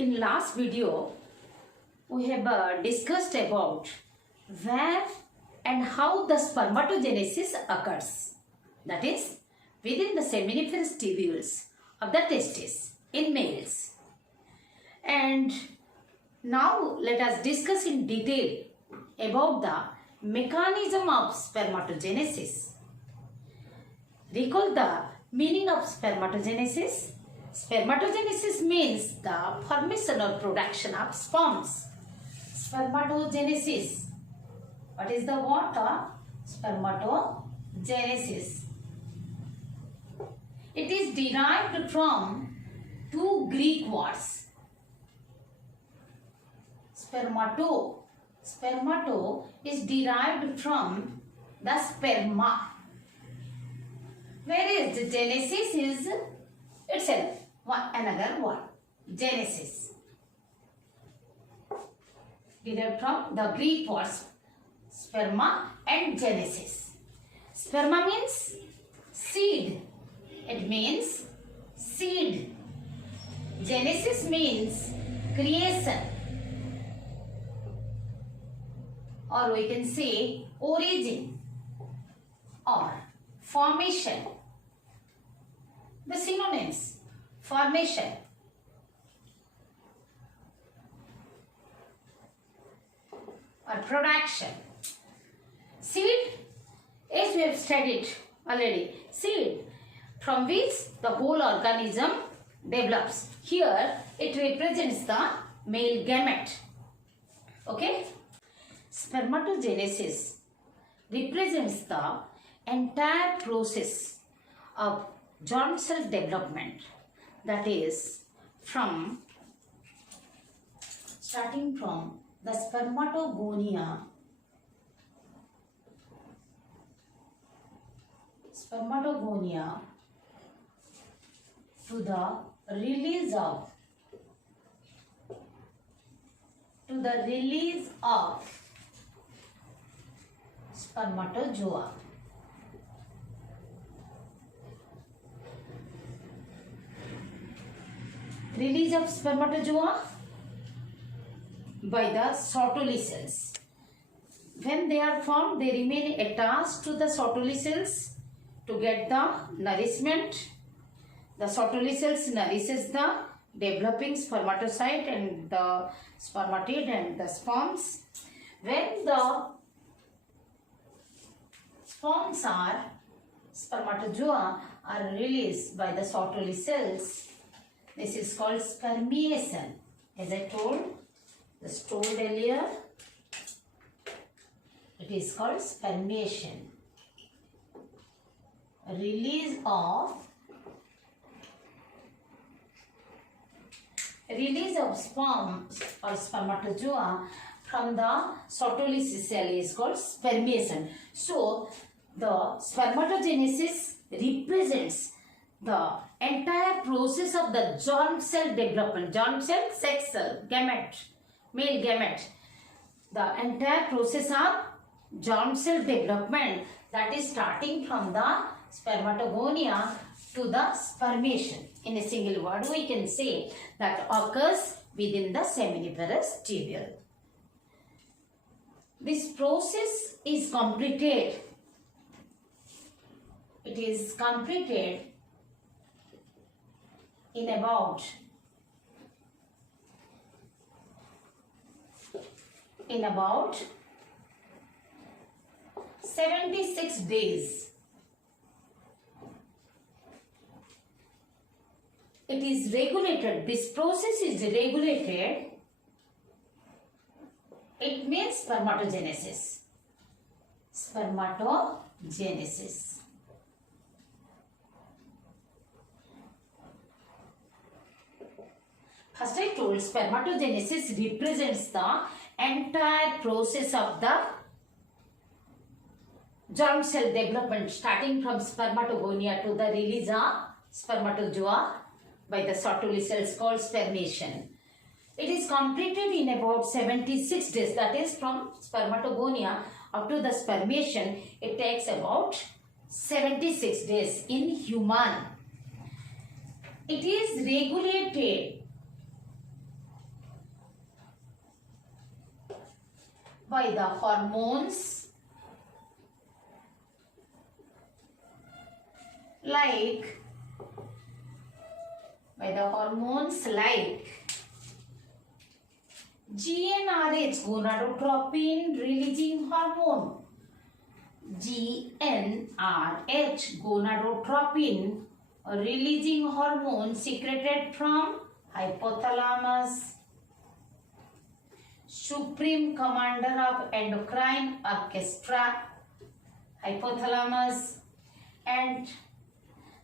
In last video, we have discussed about where and how the spermatogenesis occurs. That is, within the seminiferous tubules of the testes in males. And now let us discuss in detail about the mechanism of spermatogenesis. Recall the meaning of spermatogenesis. Spermatogenesis means the formation or production of sperms. Spermatogenesis. What is the word? Spermatogenesis. It is derived from two Greek words. Spermato. Spermato is derived from the sperma. Whereas the genesis is itself another word. Genesis. Derived from the Greek words sperma and genesis. Sperma means seed. It means seed. Genesis means creation. Or we can say origin or formation. The synonyms: formation, or production. Seed, as we have studied already, seed from which the whole organism develops. Here it represents the male gamete. Okay? Spermatogenesis represents the entire process of germ cell development, that is starting from the spermatogonia to the release of spermatozoa. Release of spermatozoa by the Sertoli cells. When they are formed, they remain attached to the Sertoli cells to get the nourishment. The Sertoli cells nourishes the developing spermatocyte and the spermatid and the sperms. When the spermatozoa are released by the Sertoli cells, this is called spermiation. As I told earlier, it is called spermiation. Release of sperm or spermatozoa from the Sertoli cell is called spermiation. So, the spermatogenesis represents the entire process of the germ cell development. Germ cell, sex cell, gamete, male gamete. The entire process of germ cell development, that is starting from the spermatogonia to the spermiation. In a single word, we can say that occurs within the seminiferous tubule. This process is completed. It is completed in about 76 days. It is regulated. This process is regulated. It means spermatogenesis. Spermatogenesis. First I told spermatogenesis represents the entire process of the germ cell development, starting from spermatogonia to the release of spermatozoa by the Sertoli cells, called spermiation. It is completed in about 76 days. That is, from spermatogonia up to the spermiation, it takes about 76 days in human. It is regulated by the hormones like GnRH, gonadotropin releasing hormone. GnRH, gonadotropin releasing hormone secreted from hypothalamus, supreme commander of endocrine orchestra, hypothalamus. And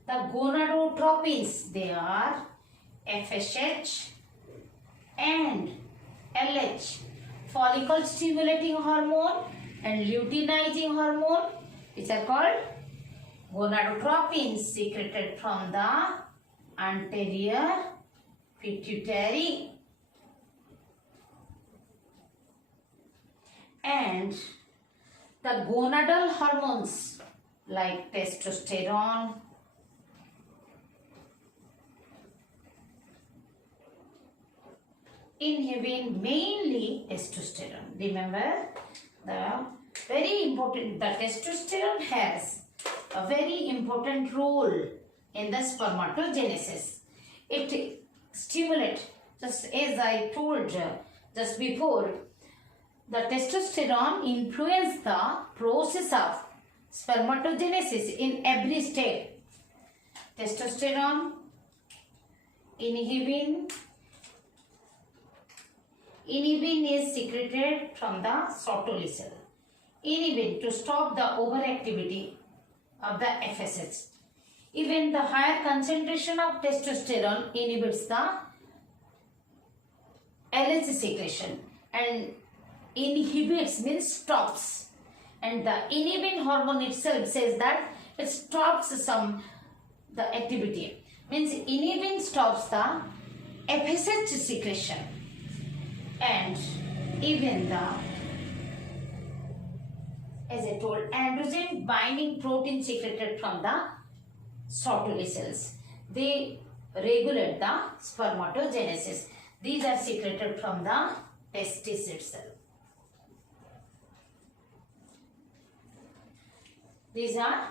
the gonadotropins, they are FSH and LH, follicle stimulating hormone and luteinizing hormone, which are called gonadotropins secreted from the anterior pituitary. And the gonadal hormones like testosterone, inhibin, mainly testosterone. Remember, the testosterone has a very important role in the spermatogenesis. It stimulates, just as I told just before, the testosterone influences the process of spermatogenesis in every state. Testosterone, inhibin is secreted from the Sertoli cell. Inhibin to stop the overactivity of the FSH. Even the higher concentration of testosterone inhibits the LH secretion, and inhibits means stops, and the inhibin hormone itself says that it stops the activity, means inhibin stops the FSH secretion. And even the, as I told, androgen binding protein secreted from the Sertoli cells, they regulate the spermatogenesis. These are secreted from the testis itself. These are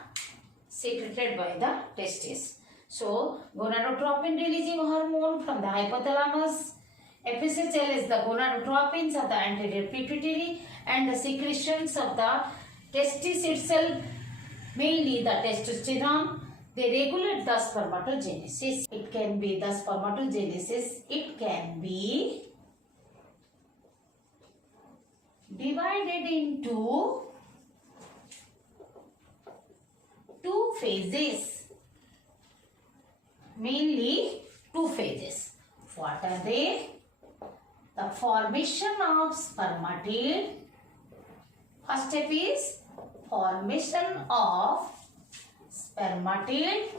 secreted by the testis. So, gonadotropin releasing hormone from the hypothalamus. FSHL is the gonadotropins of the anterior pituitary, and the secretions of the testis itself, mainly the testosterone, they regulate the spermatogenesis. It can be the spermatogenesis, it can be divided into two phases, mainly two phases. What are they? The formation of spermatid. First step is formation of spermatid.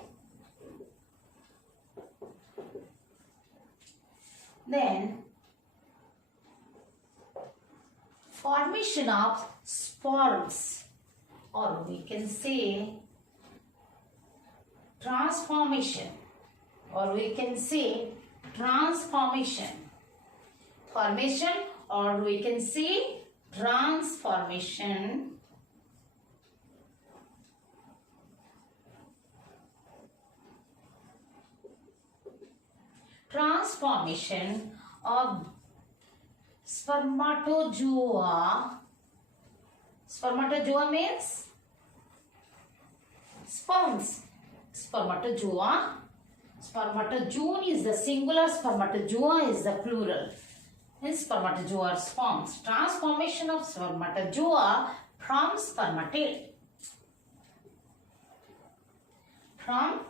Then formation of sperms, or we can say transformation, or we can say transformation. Formation, or we can say transformation. Transformation of spermatozoa. Spermatozoa means sperms. Spermatozoa. Spermatozoon is the singular, spermatozoa is the plural. Means spermatozoa are sperms. Transformation of spermatozoa from spermatid. From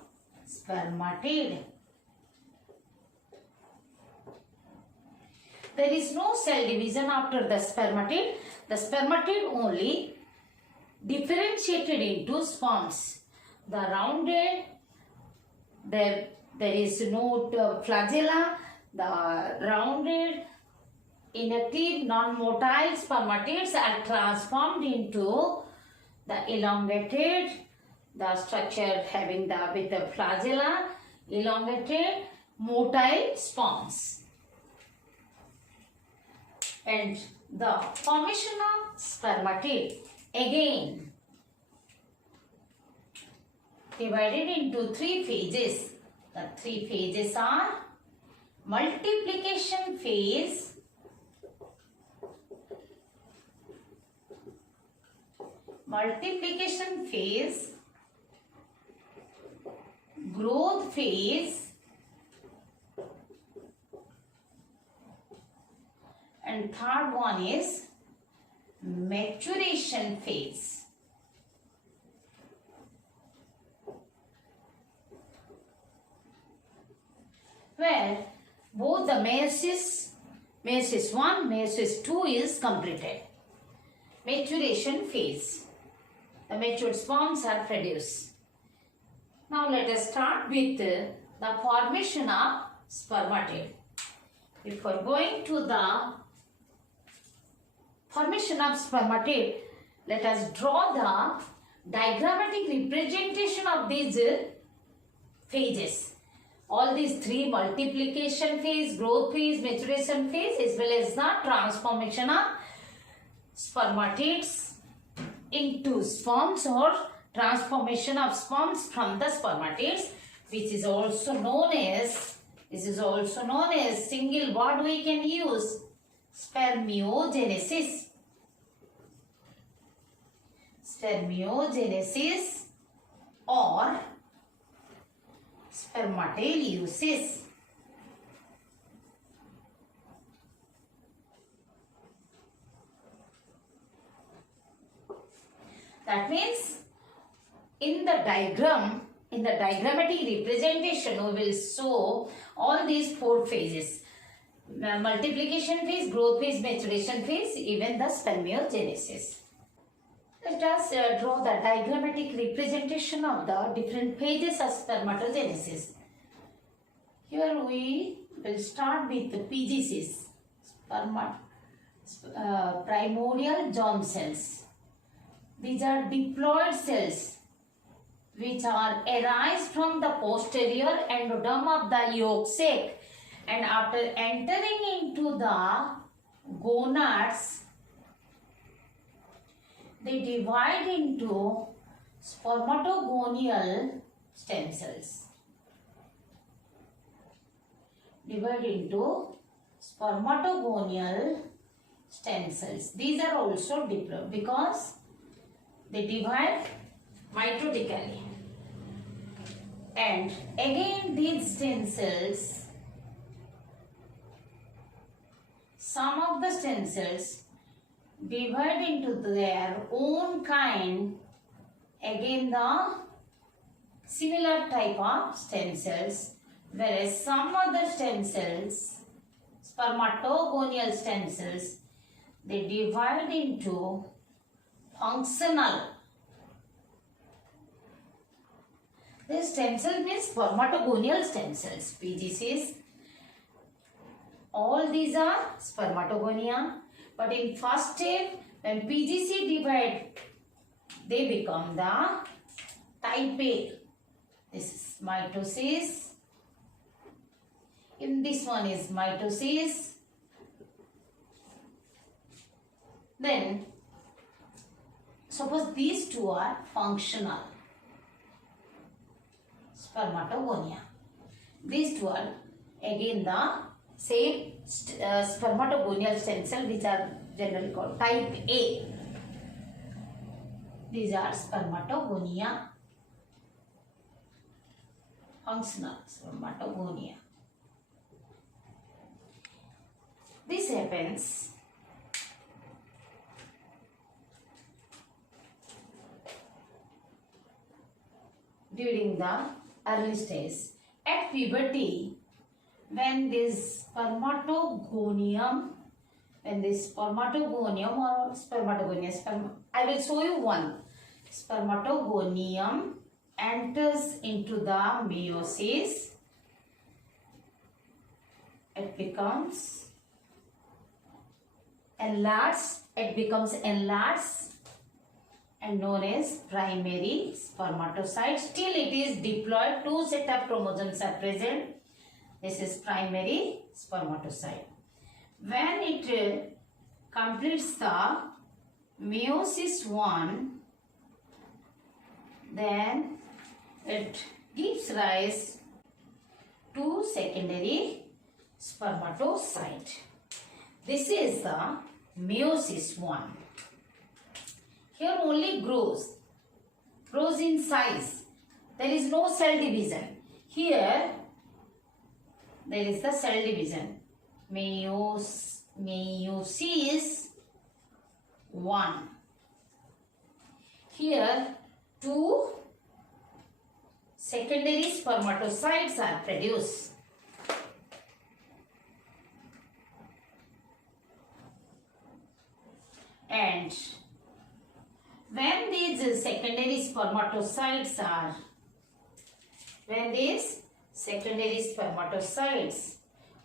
spermatid. There is no cell division after the spermatid. The spermatid only differentiated into sperms. The rounded, there is no flagella. The rounded, inactive, non-motile spermatids are transformed into the elongated, the structure having the with the flagella, elongated, motile sperms. And the formation of spermatid again divided into three phases. The three phases are multiplication phase, growth phase, and third one is maturation phase. Where both the meiosis 1, meiosis 2 is completed. Maturation phase. The matured sperms are produced. Now let us start with the formation of spermatid. Before going to the formation of spermatid, let us draw the diagrammatic representation of these phases. All these three: multiplication phase, growth phase, maturation phase, as well as the transformation of spermatids into sperms, or transformation of sperms from the spermatids, which is also known as, single word we can use, spermiogenesis. Spermiogenesis or spermatogenesis. That means in the diagram, in the diagrammatic representation, we will show all these four phases: multiplication phase, growth phase, maturation phase, even the spermiogenesis. Let us draw the diagrammatic representation of the different phases of spermatogenesis. Here we will start with the PGCs, primordial germ cells. These are diploid cells which are arise from the posterior endoderm of the yolk sac, and after entering into the gonads, they divide into spermatogonial stem cells. These are also diploid because they divide mitotically. And again these stem cells, some of the stem cells divide into their own kind, again the similar type of stem cells, whereas some other stem cells, spermatogonial stem cells, they divide into functional. This stem cell means spermatogonial stem cells, PGCs. All these are spermatogonia. But in first step, when PGC divide, they become the type A. This is mitosis. In this one is mitosis. Then, suppose these two are functional, spermatogonia. These two are again the same spermatogonial stem cell, which are generally called type A. These are spermatogonia, functional spermatogonia. This happens during the early stage. At puberty, when this spermatogonium or spermatogonia, I will show you one. Spermatogonium enters into the meiosis. It becomes enlarged. And known as primary spermatocyte. Still it is diploid. Two set of chromosomes are present. This is primary spermatocyte. When it completes the meiosis 1, then it gives rise to secondary spermatocyte. This is the meiosis 1. Here only grows in size. There is no cell division. Here there is the cell division. Meiosis 1. Here 2 secondary spermatocytes are produced. And when these secondary spermatocytes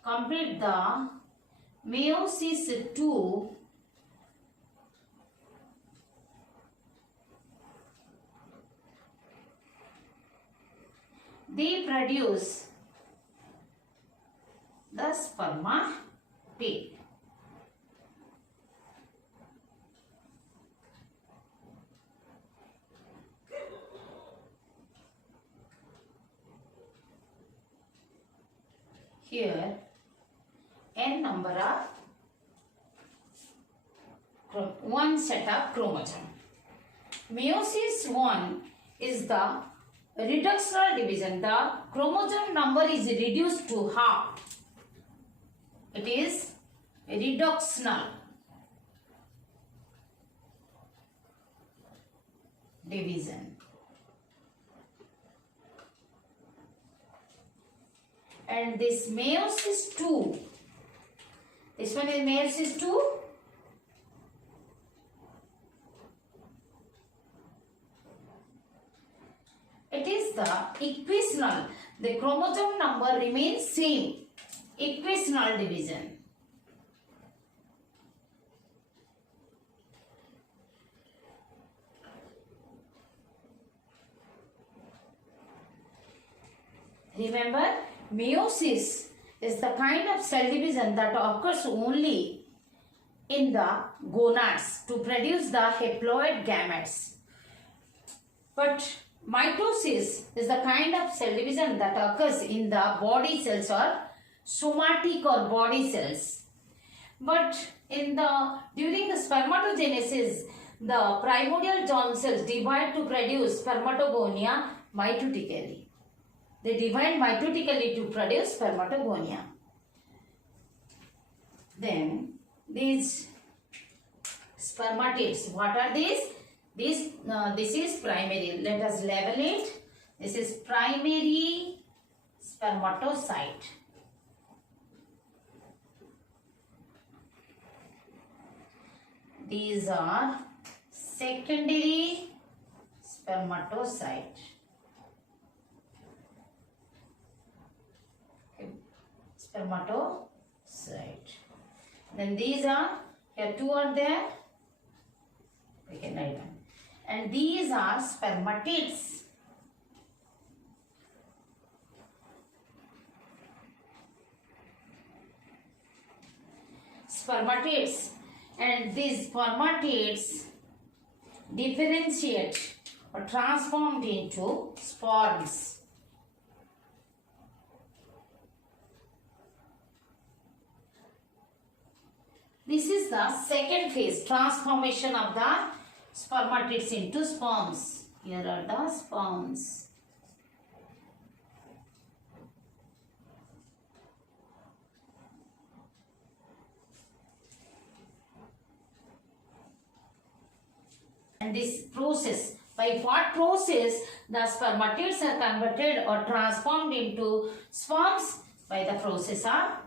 complete the meiosis 2, they produce the spermatid. Here n number of one set of chromosome. Meiosis 1 is the reductional division. The chromosome number is reduced to half. It is reductional division. And this meiosis 2, this one is meiosis 2. It is the equisenal. The chromosome number remains same. Equisenal division. Remember, meiosis is the kind of cell division that occurs only in the gonads to produce the haploid gametes. But mitosis is the kind of cell division that occurs in the body cells or somatic or body cells. But during the spermatogenesis, the primordial germ cells divide to produce spermatogonia mitotically. They divide mitotically to produce spermatogonia. Then these spermatids, what are these? This is primary. Let us label it. This is primary spermatocyte. These are secondary spermatocyte. Spermatocyte. Then these are, here 2 are there. We can write them. And these are spermatids. Spermatids. And these spermatids differentiate or transformed into spores. This is the second phase, transformation of the spermatids into sperms. Here are the sperms. And this process, by what process the spermatids are converted or transformed into sperms? By the process of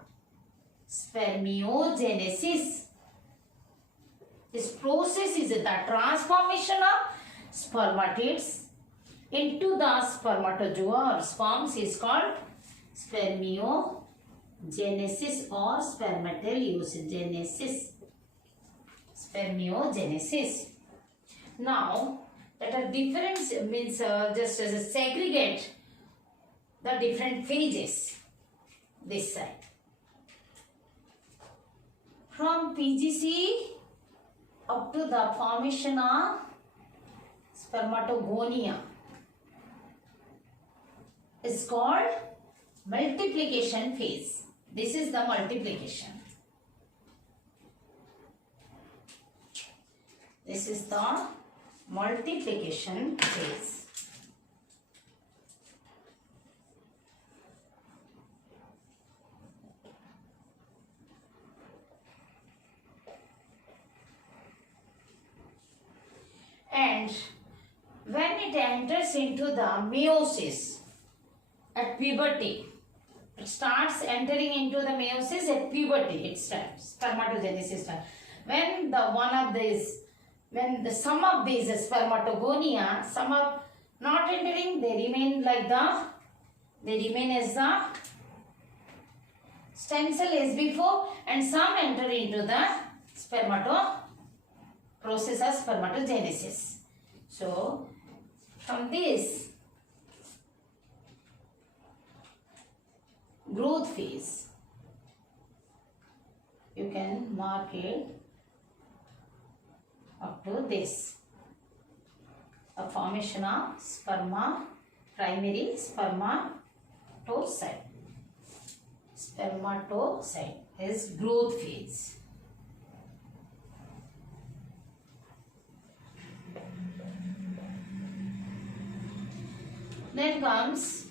Spermatogenesis. This process is the transformation of spermatids into the spermatozoa or sperms is called spermiogenesis or spermatogenesis. Spermiogenesis. Now, let us difference means just as a segregate the different phases this side. From PGC up to the formation of spermatogonia is called multiplication phase. This is the multiplication. This is the multiplication phase. And when it enters into the meiosis at puberty, it starts entering into the meiosis at puberty. It starts spermatogenesis starts. When the sum of these spermatogonia, some are not entering, they remain as the stem cell as before, and some enter into the process of spermatogenesis. So from this growth phase, you can mark it up to this, a formation of primary spermatocyte. Spermatocyte is growth phase. Then comes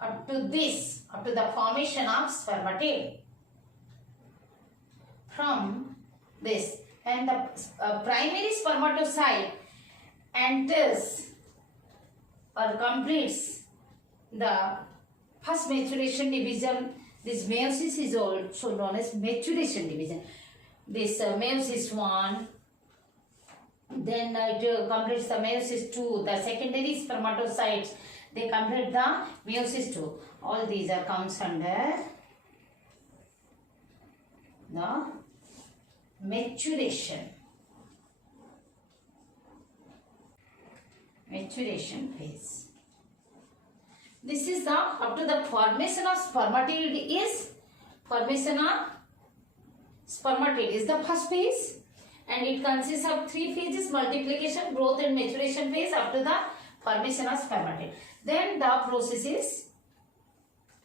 up to the formation of spermatid. From this, and the primary spermatocyte enters or completes the first maturation division. This meiosis is also known as maturation division. This meiosis 1, then it completes the meiosis 2. The secondary spermatocytes, they complete the meiosis 2. All these are comes under the maturation phase. This is the up to the formation of spermatid is the first phase, and it consists of 3 phases: multiplication, growth and maturation phase up to the formation of spermatid. Then the process is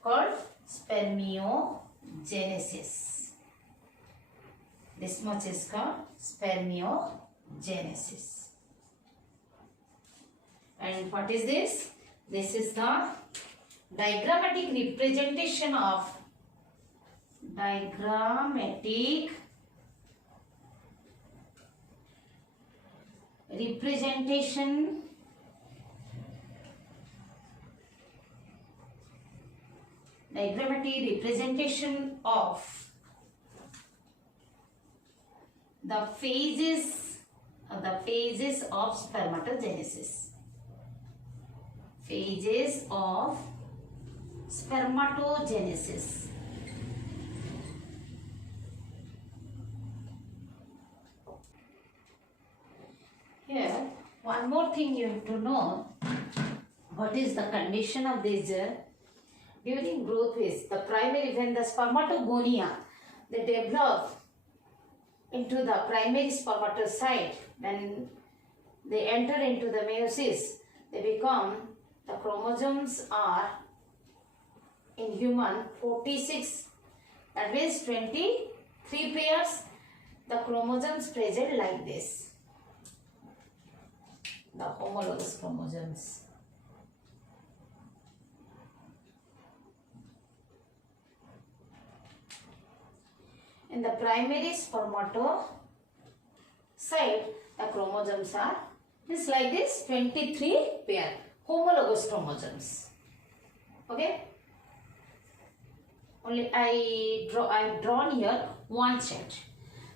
called spermiogenesis. This much is called spermiogenesis. And what is this? This is the diagrammatic representation of diagrammatic representation of the phases of spermatogenesis. Phases of spermatogenesis. Here, one more thing you have to know. What is the condition of this during growth phase? The primary, when the spermatogonia, they develop into the primary spermatocyte, when they enter into the meiosis, they become, the chromosomes are in human 46, that means 23 pairs, the chromosomes present like this, the homologous chromosomes. In the primary spermatocyte, the chromosomes are just like this, 23 pair homologous chromosomes. Okay? Only I've drawn here one set.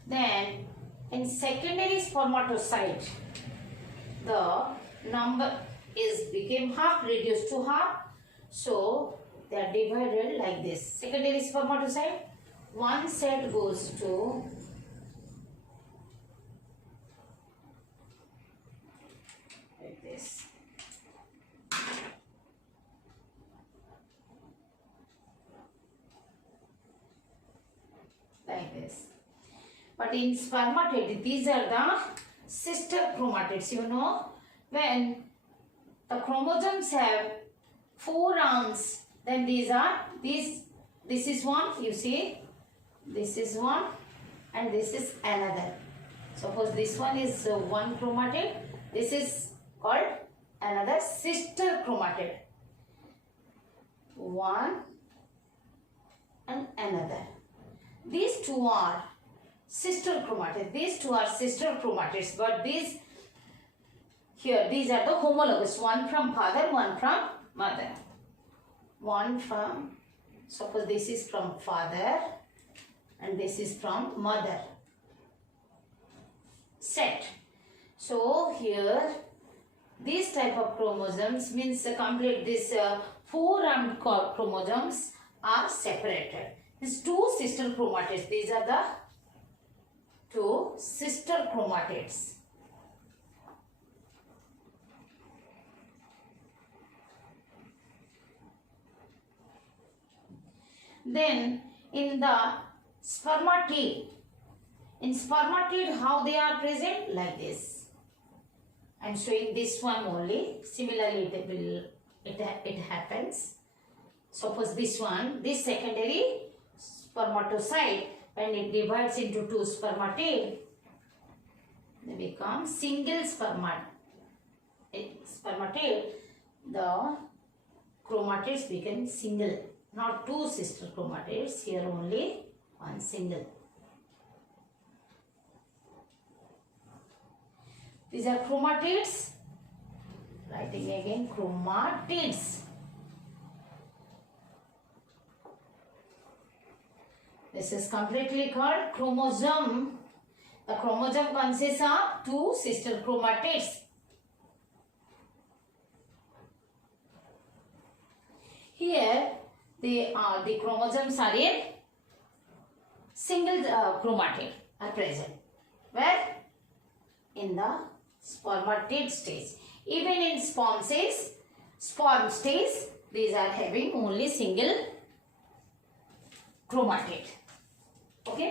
Then in secondary spermatocyte, the number became half, reduced to half. So they are divided like this. Secondary spermatocyte, one set goes to like this. Like this. But in spermatid, these are the sister chromatids. You know, when the chromosomes have 4 arms, then this is one, you see, this is one and this is another. Suppose this one is one chromatid, this is called another sister chromatid. One and another. These two are sister chromatids. These two are sister chromatids, but these are the homologous. One from father, one from mother. One from, suppose this is from father and this is from mother. Set. So here this type of chromosomes means complete this 4-armed chromosomes are separated. These 2 sister chromatids. These are the 2 sister chromatids. Then in the spermatid, how they are present? Like this. I am showing this one only. Similarly, it happens. Suppose this one, this secondary spermatocyte, when it divides into 2 spermatid, they become single spermatid. The chromatids become single. Not 2 sister chromatids, here only one single. These are chromatids. Writing again, chromatids. This is completely called chromosome. The chromosome consists of 2 sister chromatids. Here, the chromosomes are in single chromatid are present. Where? In the spermatid stage. Even in sperm stage, these are having only single chromatid. Okay.